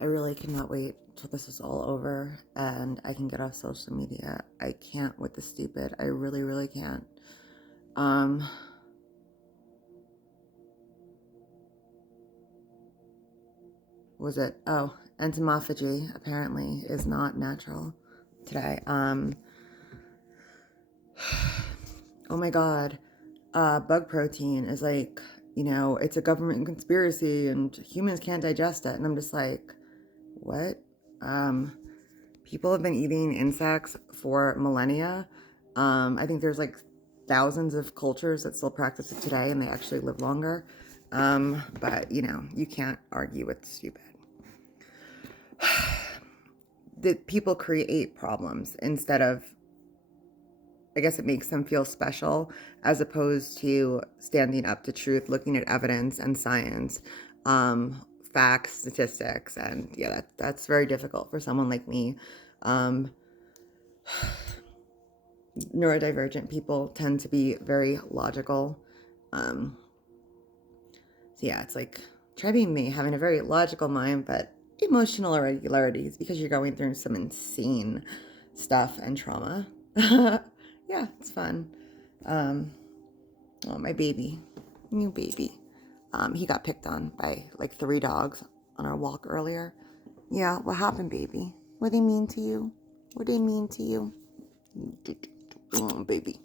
I really cannot wait till this is all over and I can get off social media. I can't with the stupid. I really, really can't. Um, was it? Oh, entomophagy apparently is not natural today. Oh my God. Bug protein is like, it's a government conspiracy and humans can't digest it. And I'm just like, what? Um, People have been eating insects for millennia. I think there's like thousands of cultures that still practice it today and they actually live longer. But you can't argue with stupid. That people create problems instead of, I guess it makes them feel special as opposed to standing up to truth, looking at evidence and science, facts, statistics. And yeah, that's very difficult for someone like me. Um, Neurodivergent people tend to be very logical. Um, so yeah, it's like try being me, having a very logical mind, but emotional irregularities because you're going through some insane stuff and trauma. Yeah, it's fun. Um, oh, my baby, new baby. He got picked on by like 3 dogs on our walk earlier. Yeah, what happened, baby? What they mean to you? What they mean to you? Oh, baby.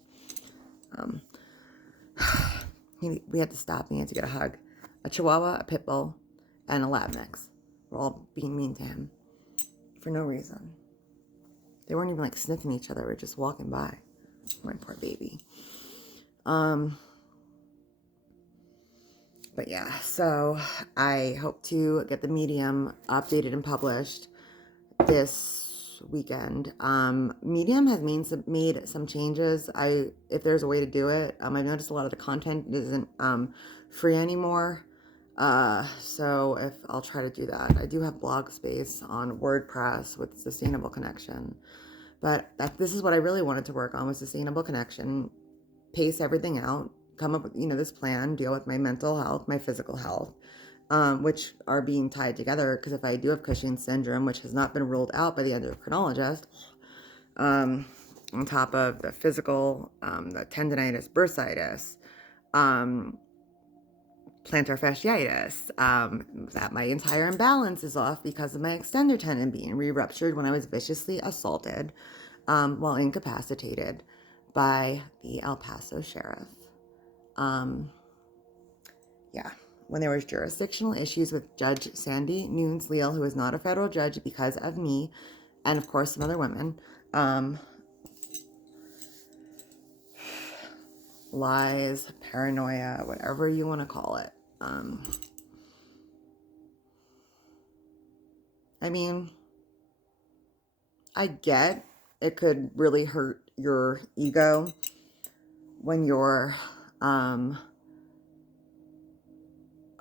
Um, we had to stop. He had to get a hug. A Chihuahua, a Pit Bull, and a Lab Mix were all being mean to him for no reason. They weren't even like sniffing each other. They were just walking by. My poor baby. But yeah, so I hope to get the Medium updated and published this weekend. Medium has made some changes. If there's a way to do it, I've noticed a lot of the content isn't free anymore. So if I'll try to do that. I do have blog space on WordPress with Sustainable Connection, but this is what I really wanted to work on was Sustainable Connection, pace everything out, come up with this plan, deal with my mental health, my physical health, which are being tied together. Because if I do have Cushing's syndrome, which has not been ruled out by the endocrinologist, on top of the physical, the tendonitis, bursitis, plantar fasciitis, that my entire imbalance is off because of my extender tendon being re-ruptured when I was viciously assaulted while incapacitated by the El Paso sheriff. Yeah, when there was jurisdictional issues with Judge Sandy Nunes Leal, who is not a federal judge because of me, and of course some other women. Lies, paranoia, whatever you want to call it. I mean, I get it could really hurt your ego when you're a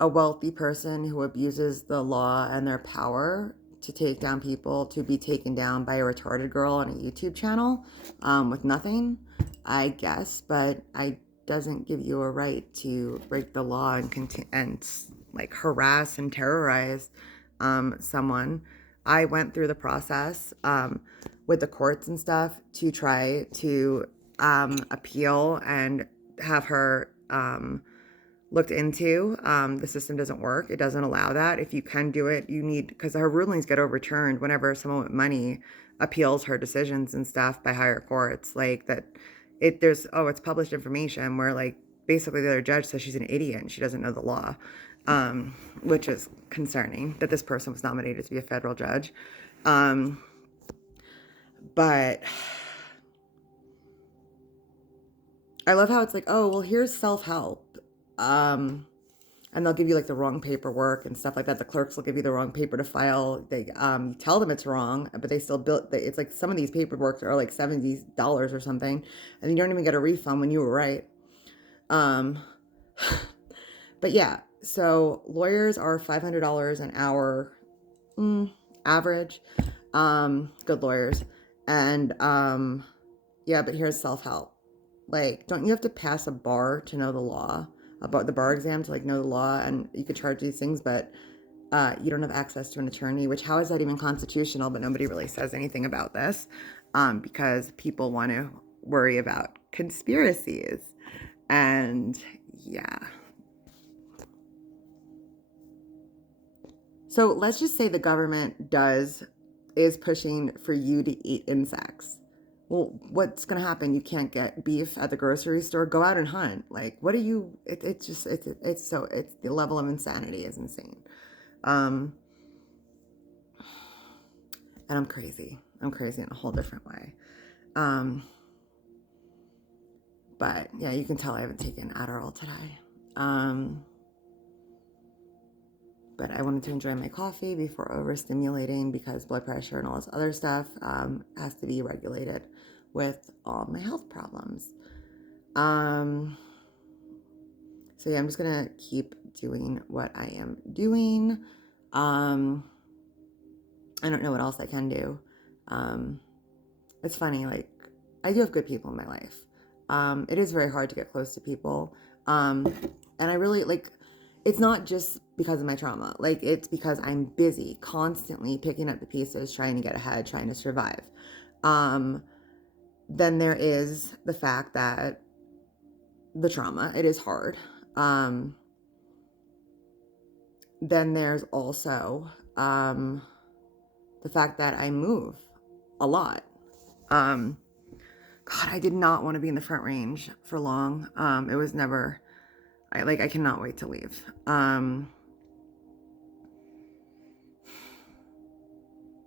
wealthy person who abuses the law and their power to take down people, to be taken down by a retarded girl on a YouTube channel with nothing, I guess, but I doesn't give you a right to break the law and like harass and terrorize someone. I went through the process with the courts and stuff to try to appeal and have her looked into. The system doesn't work. It doesn't allow that. If you can do it, you need, because her rulings get overturned whenever someone with money appeals her decisions and stuff by higher courts. Like that, it's published information where like basically the other judge says she's an idiot and she doesn't know the law, which is concerning that this person was nominated to be a federal judge. But I love how it's like, oh, well, here's self-help. And they'll give you like the wrong paperwork and stuff like that. The clerks will give you the wrong paper to file. They tell them it's wrong, but they still it's like some of these paperwork are like $70 or something, and you don't even get a refund when you were right. But yeah, so lawyers are $500 an hour, average. Good lawyers, and yeah, but here's self-help. Like, don't you have to pass a bar to know the law? About the bar exam to like know the law, and you could charge these things, but You don't have access to an attorney, which how is that even constitutional? But nobody really says anything about this because people want to worry about conspiracies. And yeah. So let's just say the government is pushing for you to eat insects. Well, what's going to happen? You can't get beef at the grocery store. Go out and hunt. Like, what are you? It's the level of insanity is insane. Um, and I'm crazy. I'm crazy in a whole different way. But yeah, you can tell I haven't taken Adderall today. But I wanted to enjoy my coffee before overstimulating because blood pressure and all this other stuff has to be regulated with all my health problems. So yeah, I'm just gonna keep doing what I am doing. I don't know what else I can do. It's funny, like I do have good people in my life. It is very hard to get close to people. And I really like, it's not just because of my trauma. Like it's because I'm busy constantly picking up the pieces, trying to get ahead, trying to survive. Then there is the fact that the trauma, it is hard. Then there's also the fact that I move a lot. God, I did not want to be in the Front Range for long. It was never, I cannot wait to leave.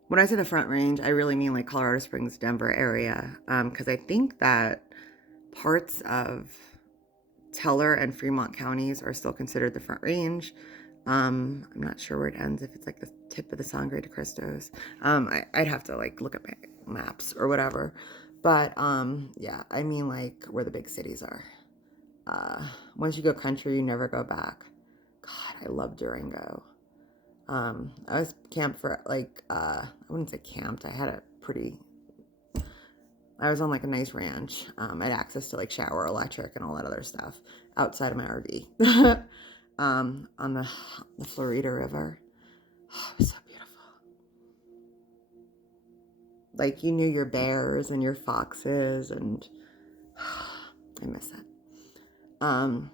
When I say the Front Range, I really mean like Colorado Springs, Denver area. Because I think that parts of Teller and Fremont counties are still considered the Front Range. I'm not sure where it ends, if it's like the tip of the Sangre de Cristos. I'd have to like look at my maps or whatever. But yeah, I mean like where the big cities are. Once you go country, you never go back. God, I love Durango. I was camped for like I wouldn't say camped. I was on like a nice ranch. I had access to like shower, electric, and all that other stuff outside of my RV. On the Florida River. Oh, it was so beautiful. Like you knew your bears and your foxes, and I miss it. And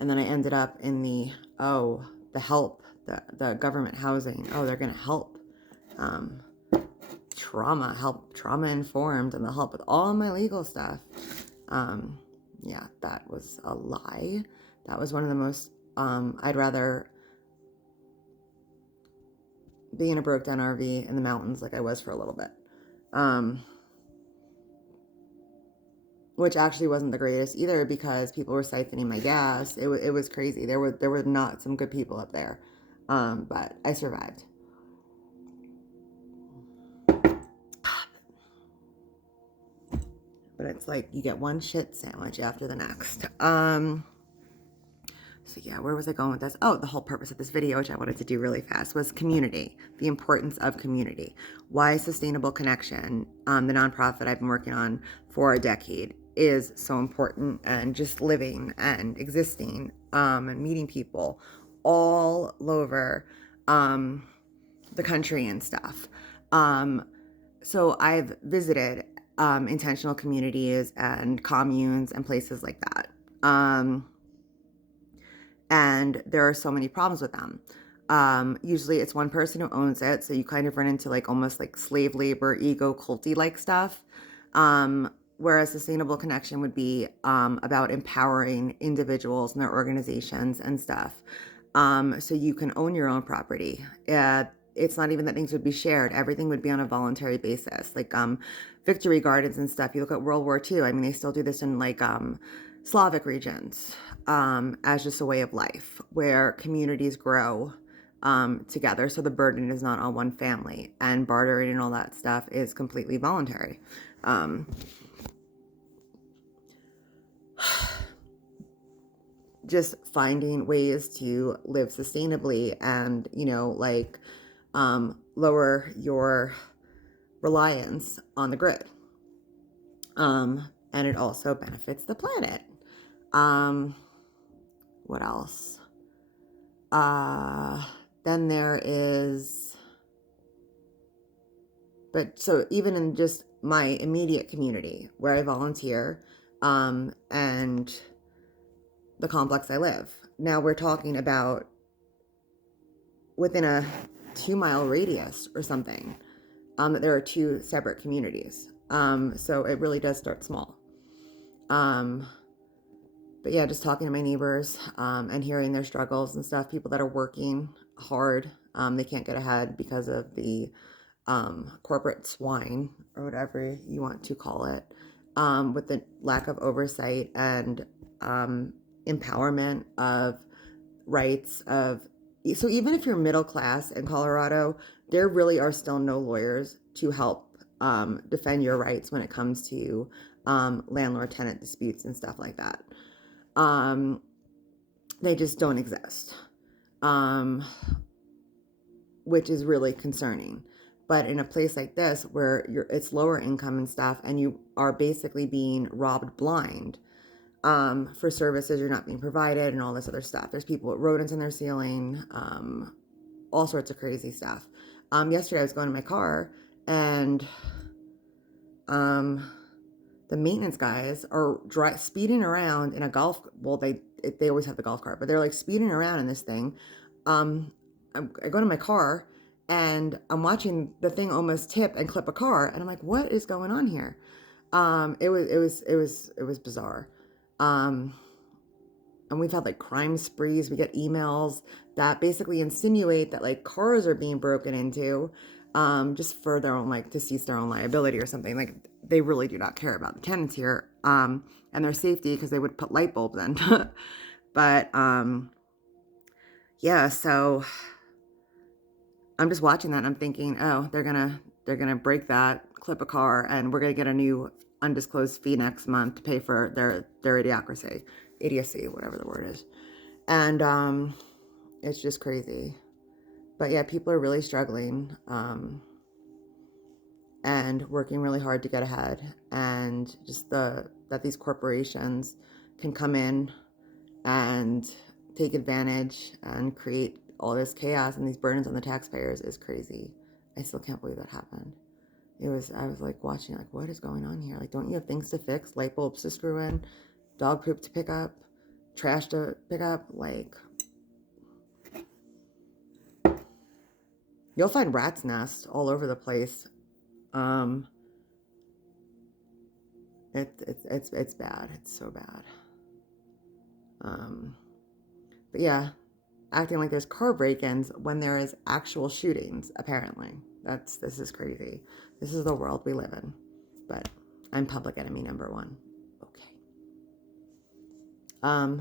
then I ended up in the help, the government housing. Oh, they're gonna help. Trauma informed, and they'll help with all my legal stuff. Yeah, that was a lie. That was one of the most, I'd rather be in a broke down RV in the mountains like I was for a little bit. Which actually wasn't the greatest either because people were siphoning my gas. It was crazy. There were not some good people up there. But I survived. But it's like you get one shit sandwich after the next. So yeah, where was I going with this? Oh, the whole purpose of this video, which I wanted to do really fast, was community, the importance of community. Why Sustainable Connection, the nonprofit I've been working on for a decade, is so important, and just living and existing and meeting people all over the country and stuff. So I've visited intentional communities and communes and places like that. And there are so many problems with them. Usually it's one person who owns it, so you kind of run into like almost like slave labor, ego culty like stuff. Whereas Sustainable Connection would be about empowering individuals and their organizations and stuff. So you can own your own property. It's not even that things would be shared. Everything would be on a voluntary basis. Like victory gardens and stuff. You look at World War II. I mean, they still do this in like Slavic regions as just a way of life where communities grow together. So the burden is not on one family, and bartering and all that stuff is completely voluntary. Just finding ways to live sustainably and, lower your reliance on the grid. And it also benefits the planet. What else? Then there is, but so even in just my immediate community where I volunteer, and the complex I live. Now we're talking about within a 2 mile radius or something, that there are two separate communities. So it really does start small. But yeah, just talking to my neighbors, and hearing their struggles and stuff, people that are working hard, they can't get ahead because of the corporate swine or whatever you want to call it, with the lack of oversight and empowerment of rights of. So even if you're middle class in Colorado, there really are still no lawyers to help defend your rights when it comes to landlord-tenant disputes and stuff like that. They just don't exist, which is really concerning. But in a place like this where it's lower income and stuff, and you are basically being robbed blind for services you're not being provided and all this other stuff. There's people with rodents in their ceiling, all sorts of crazy stuff. Yesterday I was going to my car, and the maintenance guys are speeding around in a golf. Well, they always have the golf cart, but they're like speeding around in this thing. I go to my car, and I'm watching the thing almost tip and clip a car, and I'm like, what is going on here? It was bizarre. And we've had like crime sprees. We get emails that basically insinuate that like cars are being broken into, just for their own, like, to cease their own liability or something. Like, they really do not care about the tenants here, and their safety, because they would put light bulbs in. But yeah, so I'm just watching that and I'm thinking, oh, they're gonna break that, clip a car, and we're gonna get a new undisclosed fee next month to pay for their idiocy, whatever the word is. And it's just crazy. But yeah, people are really struggling, and working really hard to get ahead, and just that these corporations can come in and take advantage and create all this chaos and these burdens on the taxpayers is crazy. I still can't believe that happened. I was like watching, like, what is going on here? Like, don't you have things to fix? Light bulbs to screw in, dog poop to pick up, trash to pick up? Like, you'll find rats' nests all over the place. It's bad. It's so bad. But yeah, acting like there's car break-ins when there is actual shootings, apparently. This is crazy. This is the world we live in. But I'm public enemy number one. Okay.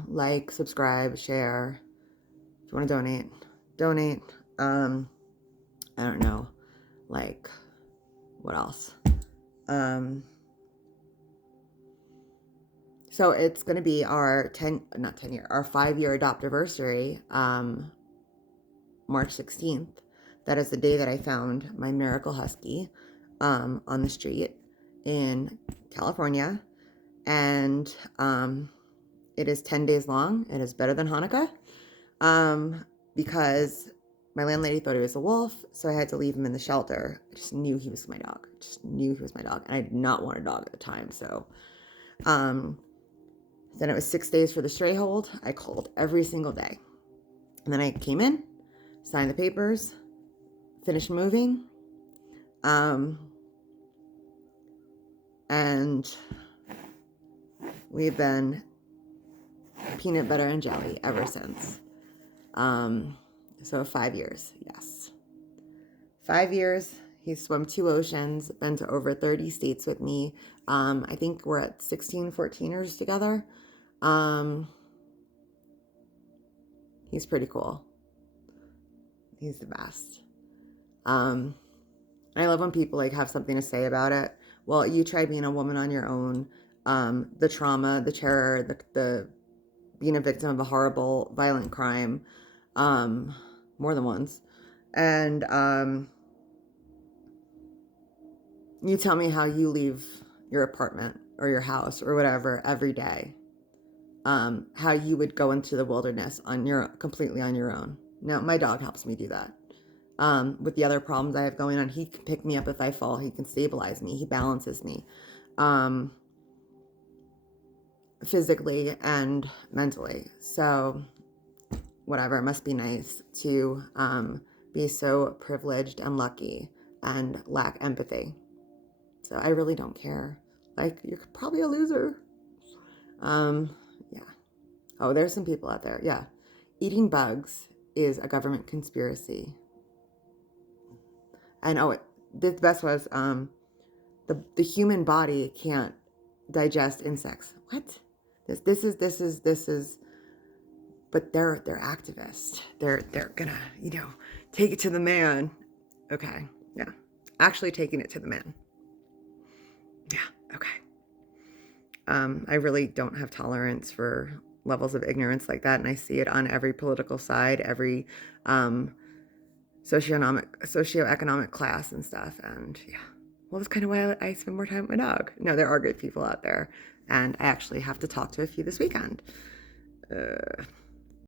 Like, subscribe, share. If you want to donate. I don't know. Like, what else? So it's going to be our 5-year adoptiversary, March 16th. That is the day that I found my miracle husky, on the street in California. And it is 10 days long. It is better than Hanukkah, because my landlady thought he was a wolf, so I had to leave him in the shelter. I just knew he was my dog. And I did not want a dog at the time. So then it was 6 days for the stray hold. I called every single day. And then I came in, signed the papers, finished moving. And we've been peanut butter and jelly ever since. So 5 years, yes. 5 years. He's swum 2 oceans, been to over 30 states with me. I think we're at 16 14ers together. He's pretty cool. He's the best. I love when people like have something to say about it. Well, you try being a woman on your own. The trauma, the terror, the being a victim of a horrible, violent crime, more than once. And you tell me how you leave your apartment or your house or whatever every day. how you would go into the wilderness completely on your own. Now, my dog helps me do that. With the other problems I have going on, he can pick me up if I fall. He can stabilize me. He balances me, physically and mentally. So, whatever, it must be nice to be so privileged and lucky and lack empathy. So I really don't care. Like, you're probably a loser. Yeah. Oh, there's some people out there. Yeah. Eating bugs is a government conspiracy. And the best was the human body can't digest insects. What? This is but they're activists. They're gonna, take it to the man. Okay. Yeah. Actually taking it to the man. Yeah. Okay. I really don't have tolerance for levels of ignorance like that, and I see it on every political side, every socioeconomic class and stuff. And yeah, well, that's kind of why I spend more time with my dog. No, there are good people out there, and I actually have to talk to a few this weekend.